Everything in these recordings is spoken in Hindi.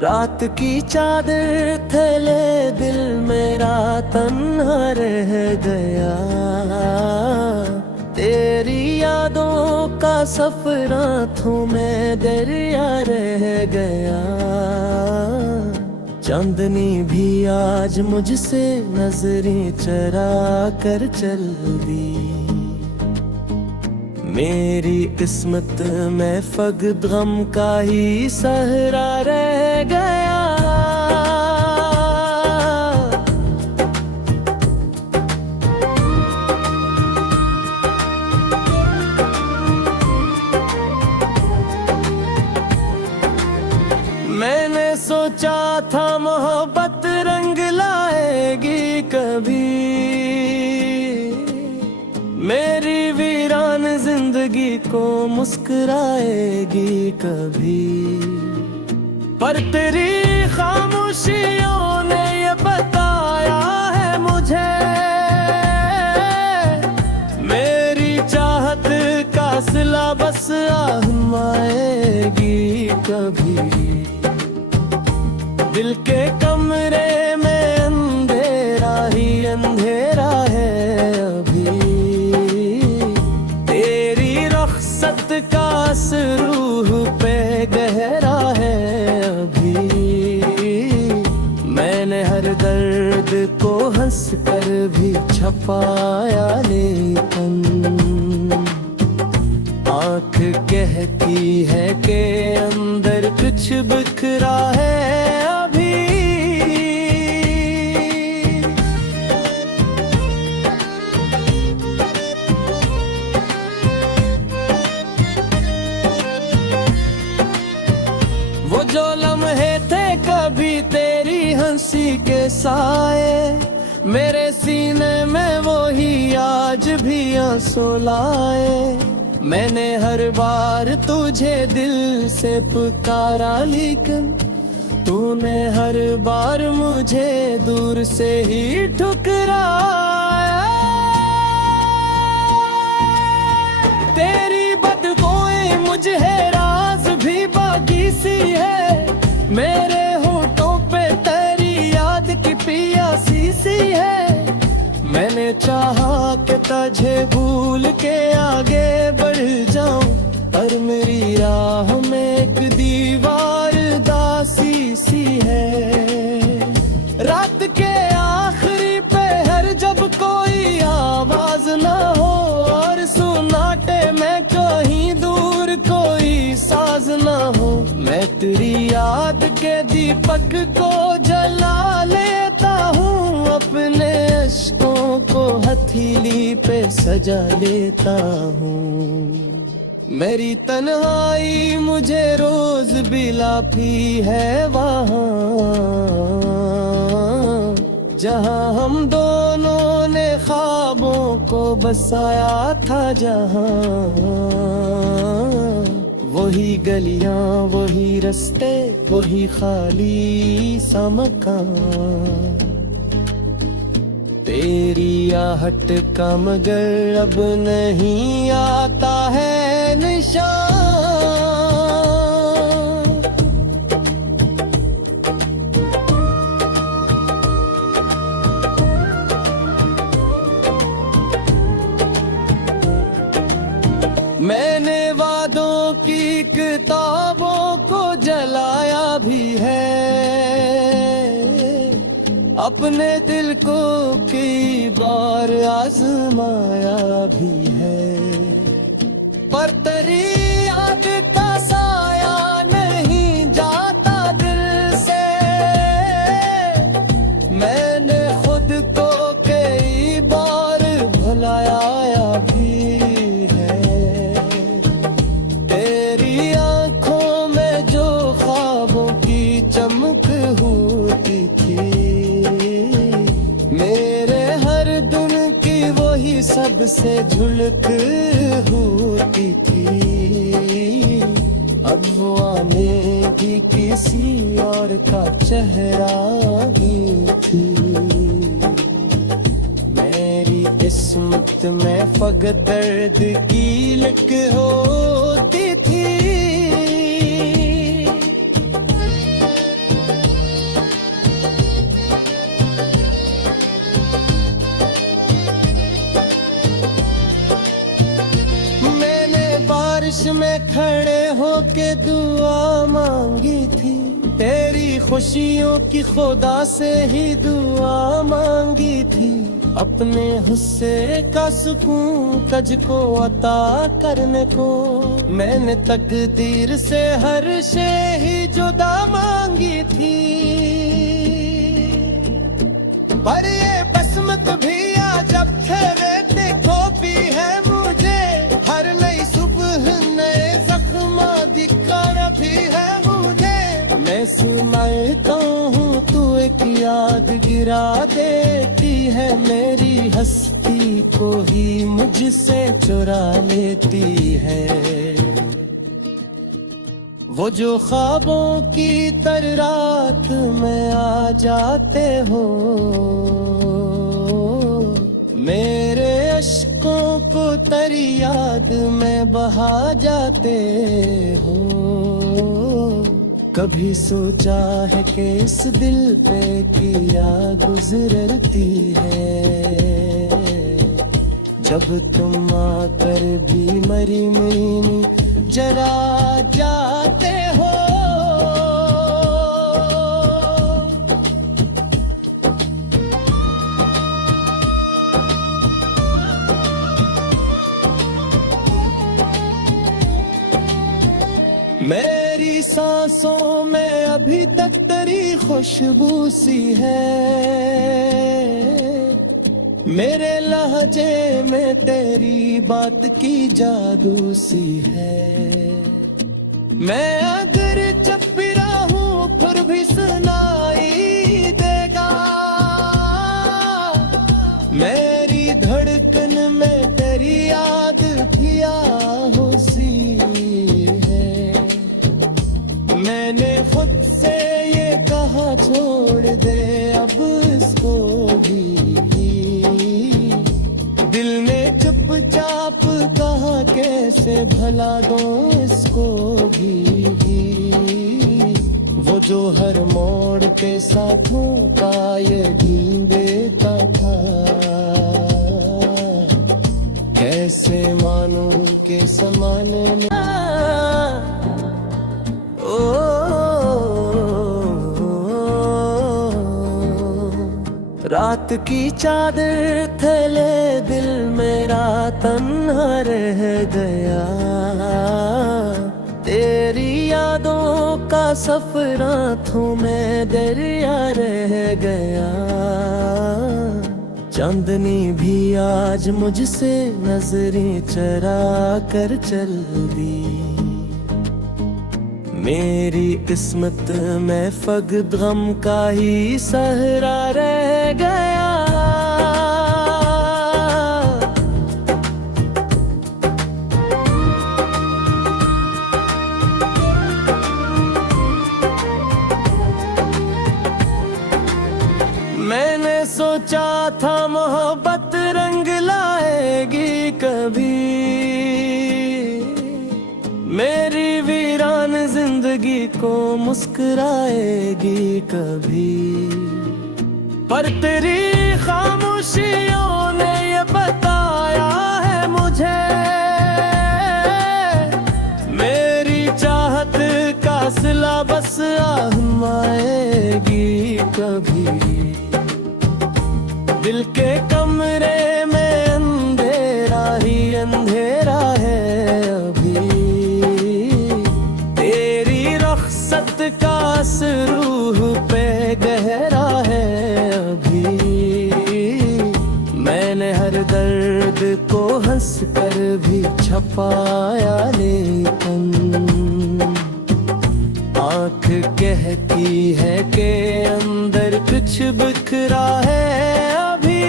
रात की चादर थैले दिल मेरा तन्हा रह गया, तेरी यादों का सफर आँखों में दरिया रह गया। चांदनी भी आज मुझसे नजरें चरा कर चल दी, मेरी किस्मत में फक़्त गम का ही सहरा रह गया। मैंने सोचा था मोहब्बत रंग लाएगी कभी, मेरी वीरान जिंदगी को मुस्कुराएगी कभी, पर तेरी खामोशियों ने ये बताया है मुझे, मेरी चाहत का सिला बस आजमाएगी कभी। दिल के कमरे में अंधेरा ही अंधेरा है अभी, तेरी रख्सत का असर रूह पे गहरा है अभी। मैंने हर दर्द को हंस कर भी छपाया, लेकिन आँख कहती है कि अंदर कुछ बिखरा है अभी। वो जो लम्हे थे कभी तेरी हंसी के साए, मेरे सीने में वो ही आज भी आंसू लाए। मैंने हर बार तुझे दिल से पुकारा, लेकिन तूने हर बार मुझे दूर से ही ठुकराया। तेरी बदबूएं मुझे राज भी बाकी सी है, मेरे होठों पे तेरी याद की पियासी सी है। मैंने चाहा कि तुझे भूल के आगे बढ़ जाऊं, पर मेरी राह में एक दीवार दासी सी है। रात के आखिरी पहर जब कोई आवाज ना हो, और सुनाटे में कहीं दूर कोई साज ना हो, मैं तेरी याद के दीपक को जला लेता हूँ, अपने अश्कों को हथेली पे सजा लेता हूँ। मेरी तन्हाई मुझे रोज बिलाती है वहाँ, जहाँ हम दोनों ने ख्वाबों को बसाया था, जहाँ वही गलियां वही रास्ते वही खाली सा मकान। तेरी आहट का मगर अब नहीं आता है निशान। मैंने वादों की किताबों को जलाया भी है, अपने दिल को कई बार आजमाया भी है, पर तेरी याद का साया नहीं जाता दिल से। मैंने खुद को कई बार भुलाया भी है, तेरी आंखों में जो ख्वाबों की चमक होती थी, मेरे हर दिन की वही सबसे झुलक होती थी। अब वो आने भी किसी और का चेहरा ही थी। किस्मत में फकत दर्द की लिख होती थी। मैंने बारिश में खड़े होके दुआ मांगी थी, तेरी खुशियों की खुदा से ही दुआ मांगी थी। अपने हुस्से का सुकून तुझको अता करने को मैंने तकदीर से हर शे ही जुदा मांगी थी। पर ये बसमत भी आ जब ठहरे देखो भी है मुझे, हर नई सुबह नए जख्मा दिखा भी है मुझे। मैं सुनाता हूँ तू एक याद गिरा देती है, मेरी हस्ती को ही मुझसे चुरा लेती है। वो जो ख्वाबों की तरह रात में आ जाते हो, मेरे अश्कों को तेरी याद में बहा जाते हो। कभी सोचा है कि इस दिल पे क्या गुजरती है, जब तुम आकर भी मरी मरी जरा जाते हो। मेरी सांसों में अभी तक तेरी खुशबू सी है, मेरे लहजे में तेरी बात की जादू सी है। मैं अगर चुप भी रहूं फिर भी सुनाई देगा, मेरी धड़कन में तेरी याद की आहोसी है। मैंने खुद से ये कहा छोड़ दे अब इसको भी, दिल ने चुपचाप कहा कैसे भला दो इसको भी। वो जो हर मोड़ पे साथों का ये ढींढ देता था, कैसे मानूं के समाने में रात की चादर थले दिल मेरा तन्हा रह गया, तेरी यादों का सफर आँखों में दरिया रह गया। चांदनी भी आज मुझसे नजरें चरा कर चल दी, मेरी किस्मत में फकत गम का ही सहरा रह गया। मैंने सोचा था मोहब्बत रंग लाएगी कभी, मेरी वीरान जिंदगी को मुस्कुराएगी कभी। पर तेरी खामोशियों ने ये बताया है मुझे, मेरी चाहत का सिला बस आजमाएगी कभी। दिल के कमरे में अंधेरा ही अंधेरा है अभी, तेरी रख्सत का असर रूह पे गहरा है अभी। मैंने हर दर्द को हंस कर भी छपाया, लेकिन आँख कहती है कि अंदर कुछ बिखरा है अभी।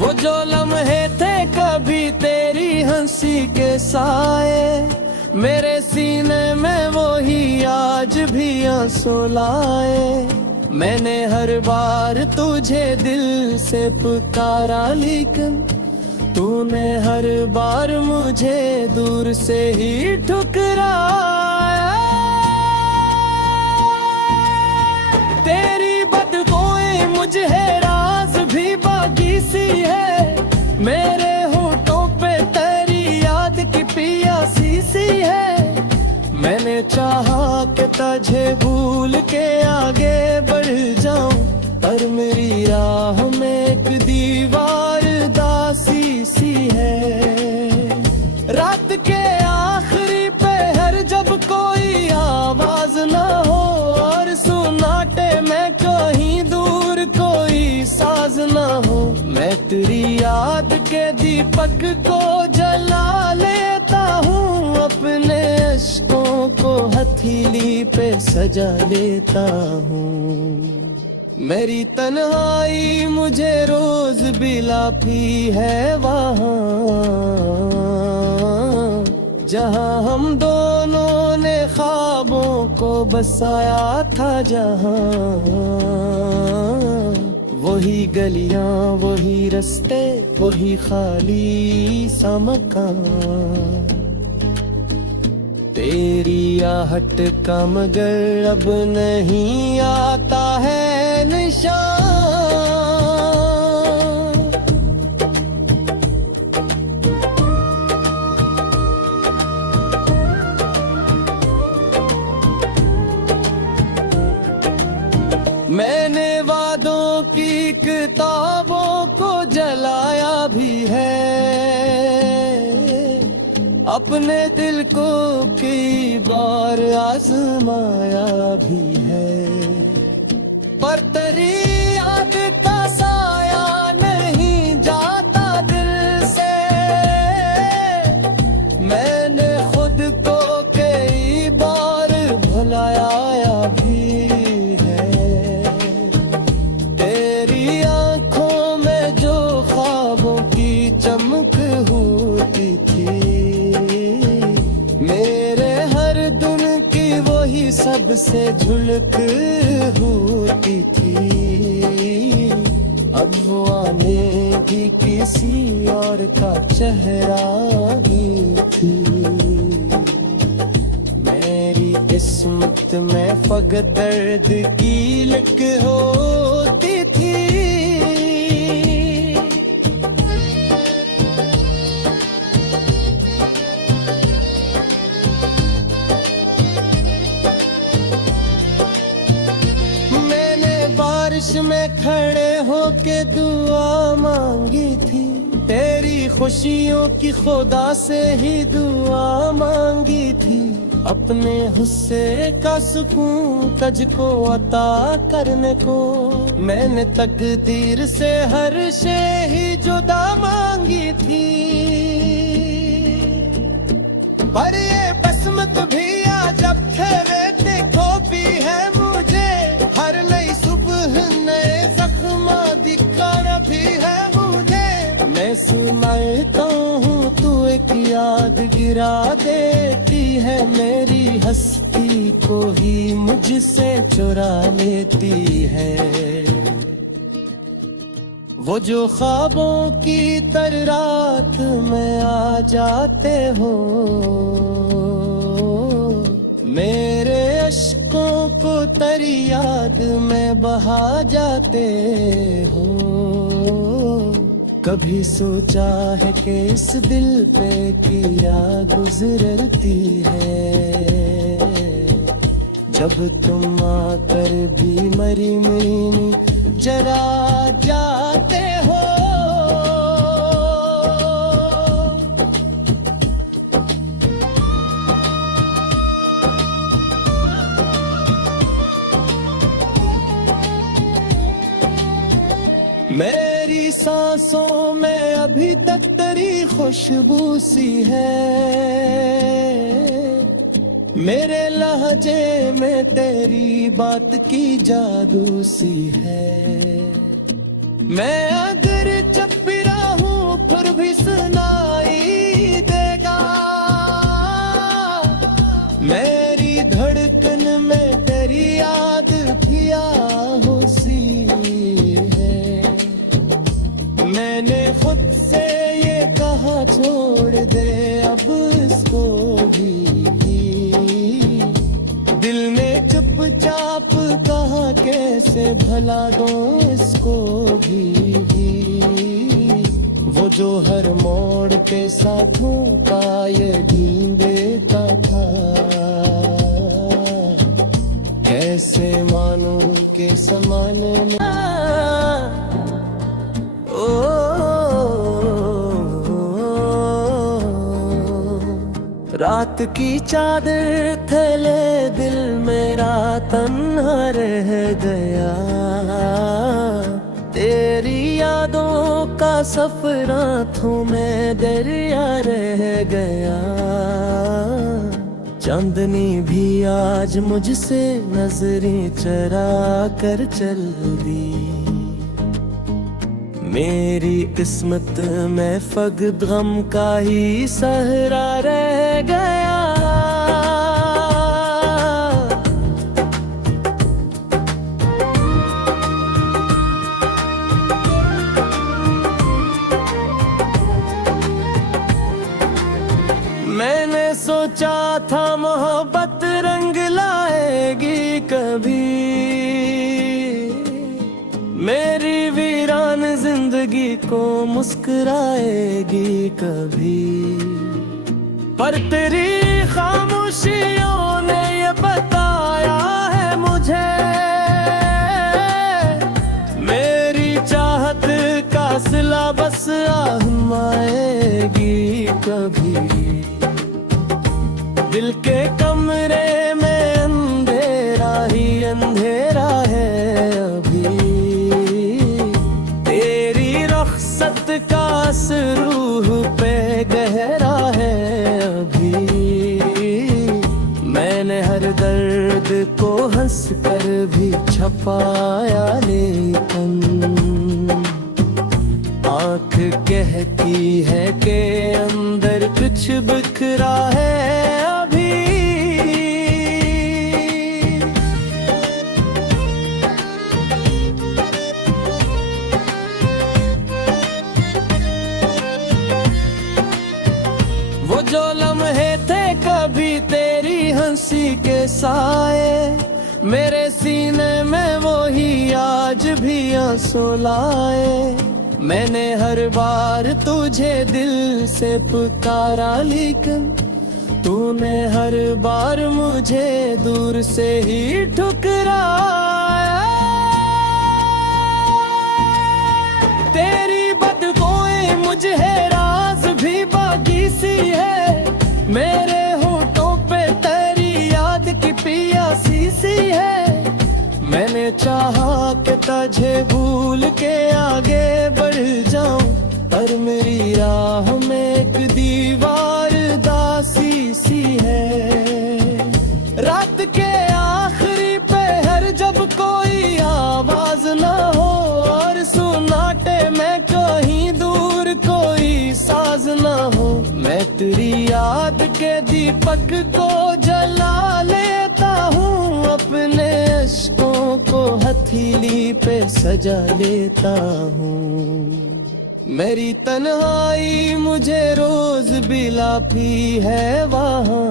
वो जो लम्हे थे कभी तेरी हंस उसी के साए, मेरे सीने में वो ही आज भी आंसू लाए। मैंने हर बार तुझे दिल से पुकारा, लेकिन तूने हर बार मुझे दूर से ही ठुकराया। तेरी बदबोएं मुझे राज भी बाकी सी है, मेरे होठों पे तेरी याद की पियासी सी है। मैंने चाहा कि तुझे भूल के आगे बढ़ जाऊं, पर मेरी राह में एक दीवार दासी सी है। रात के आखिरी पहर जब कोई आवाज ना हो, और सुनाटे में कहीं दूर कोई साज ना हो, मैं तेरी याद के दीपक को जला लेता हूँ, अपने अश्कों को हथेली पे सजा लेता हूँ। मेरी तन्हाई मुझे रोज बिलाती है वहाँ, जहाँ हम दोनों ने ख्वाबों को बसाया था। जहाँ वही गलियां, वही रास्ते, वही खाली सा मकान। तेरी आहट का मगर अब नहीं आता है निशान। मैंने वादों की किताबों को जलाया भी है, अपने दिल को कई बार आजमाया भी है, पर तेरी याद का साया नहीं जाता दिल से। मैंने खुद को कई बार भुलाया भी है, तेरी आंखों में जो ख्वाबों की चमक होती थी, मेरे हर दिन की वही सबसे झुलक होती थी। अब वो आने भी किसी और का चेहरा ही थी। मेरी किस्मत में फकत दर्द की लिख होती थी। बारिश में खड़े होके दुआ मांगी थी, तेरी खुशियों की खुदा से ही दुआ मांगी थी। अपने हुस्से का सुकून तुझको अता करने को मैंने तकदीर से हर शे ही जुदा मांगी थी। पर ये बसमत भी आ जब ठहरे देखो भी है मुझे, हर नई सुबह नए जख्म दिखाना भी है मुझे। मैं सुनाता हूँ तू एक याद गिरा देती है, मेरी हस्ती को ही मुझसे चुरा लेती है। वो जो ख्वाबों की तर रात में आ जाते हो, मेरे अश्कों को तेरी याद में बहा जाते हो। कभी सोचा है कि इस दिल पे क्या गुजरती है, जब तुम आकर भी मरी मरी जरा जाते हो। मेरी सांसों में अभी तक तेरी खुशबू सी है, मेरे लहजे में तेरी बात की जादू सी है। मैं अगर चुप भी रहूं फिर भी सुनाई दे याद किया उसी है। मैंने खुद से ये कहा छोड़ दे अब इसको भी। दिल ने चुपचाप कहा कैसे भला दो इसको भी। वो जो हर मोड़ पे साथों का ये ढींढ देता था, कैसे मानूं के समाने में। ओ रात की चादर थले दिल मेरा तन्हा रह गया। तेरी यादों का सफर आँखों में दरिया रह गया। चांदनी भी आज मुझसे नजरें चरा कर चल दी। मेरी किस्मत में फग गम का ही सहरा रह गया। मैंने सोचा था मोहब्बत रंग लाएगी कभी। मेरी वीरान जिंदगी को मुस्कुराएगी कभी। पर तेरी खामोशियों ने ये बताया है मुझे, मेरी चाहत का सिला बस आजमाएगी कभी। दिल के कमरे में अंधेरा ही अंधेरा है अभी। तेरी रुखसत का असर रूह पे गहरा है अभी। मैंने हर दर्द को हंस कर भी छपाया लेकिन आँख कहती है कि अंदर कुछ बिखरा है अभी। वो जो लम्हे थे कभी तेरी हंसी के साए, मेरे सीने में वो ही आज भी आंसू लाए। मैंने हर बार तुझे दिल से पुकारा लेकिन तूने हर बार मुझे दूर से ही ठुकराया। तेरी बदबुएं मुझे राज भी बाकी सी है। मेरे होठों पे तेरी याद की पियासी सी है। मैंने चाहा कि तुझे भूल के आगे बढ़ जाऊं, पर मेरी राह में एक दीवार दासी सी है। रात के आखिरी पहर जब कोई आवाज ना हो और सुनाटे में कहीं दूर कोई साज ना हो, मैं तेरी याद के दीपक को जला लेता हूँ। अपने अश्कों को हथेली पे सजा लेता हूँ। मेरी तन्हाई मुझे रोज बिलाती है वहाँ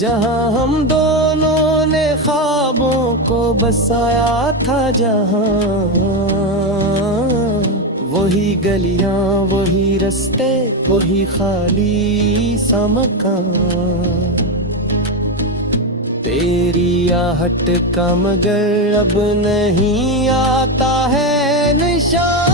जहाँ हम दोनों ने ख्वाबों को बसाया था। जहाँ वही गलियां वही रास्ते वही खाली सा मकान। तेरी आहट का मगर अब नहीं आता है निशान।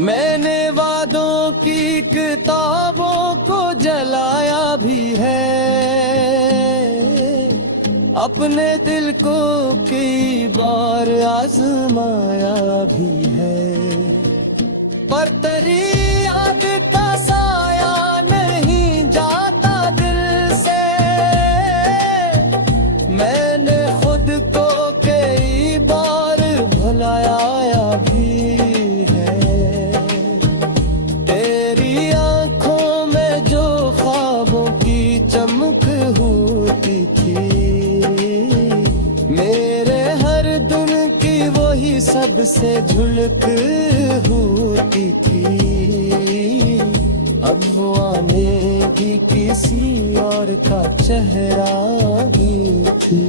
मैंने वादों की किताबों को जलाया भी है, अपने दिल को कई बार आजमाया भी है। पर तेरी याद का साया नहीं जाता दिल से। मैंने खुद को कई सबसे झुलक होती थी, अब वो आने भी किसी और का चेहरा ही थी।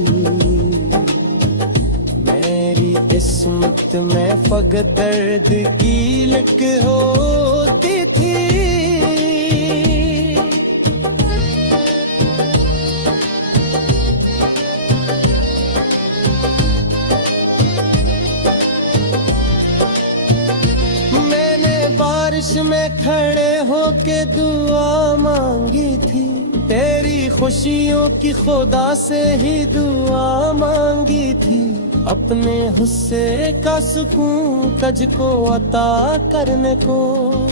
मेरी किस्मत में फकत दर्द की लिख होती थी। बारिश में खड़े होके दुआ मांगी थी, तेरी खुशियों की खुदा से ही दुआ मांगी थी। अपने हुस्से का सुकून तुझको अता करने को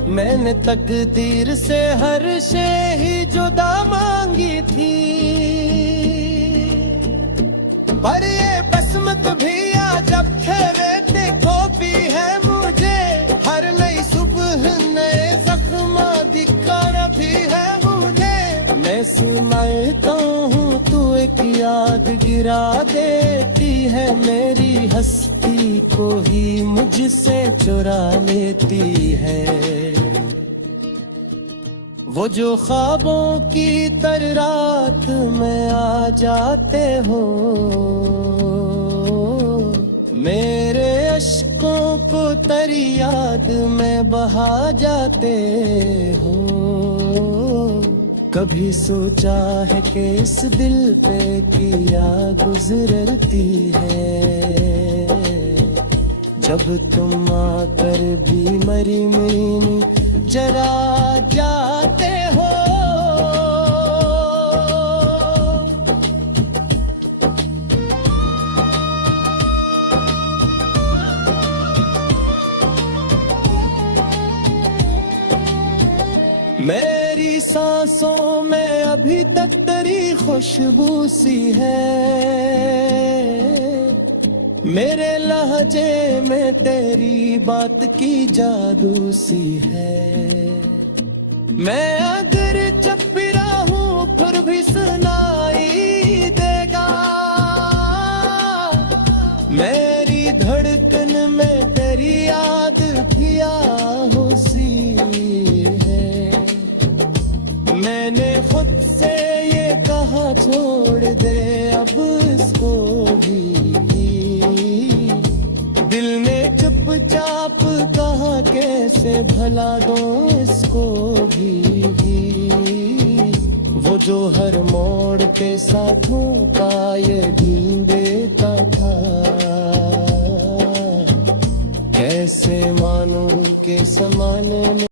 मैंने तकदीर से हर शे ही जुदा मांगी थी। पर ये बसमत भी आ जब खेरे को भी है मुझे, हर नई सुबह नए जख्म दिखाना भी है मुझे। मैं सुनाता हूँ तू एक याद गिरा देती है, मेरी हस्ती को ही मुझसे चुरा लेती है। वो जो ख्वाबों की तरह रात में आ जाते हो, मेरे अश्कों को तेरी याद में बहा जाते हो। कभी सोचा है कि इस दिल पे क्या गुजरती है, जब तुम आकर भी मरी मरी जरा जाते हो। मेरी सांसों में अभी तक तेरी खुशबू सी है, मेरे लहजे में तेरी बात की जादू सी है। मैं अगर चुप भी रहूं फिर भी सुनाई देगा, मेरी धड़कन में तेरी याद की आहोसी है। मैंने खुद से ये कहा छोड़ दे अब इसको भी, दिल ने चुपचाप कहा कैसे भला दो इसको भी। वो जो हर मोड़ पे साथों का ये दिन देता था, कैसे मानूं के समाने में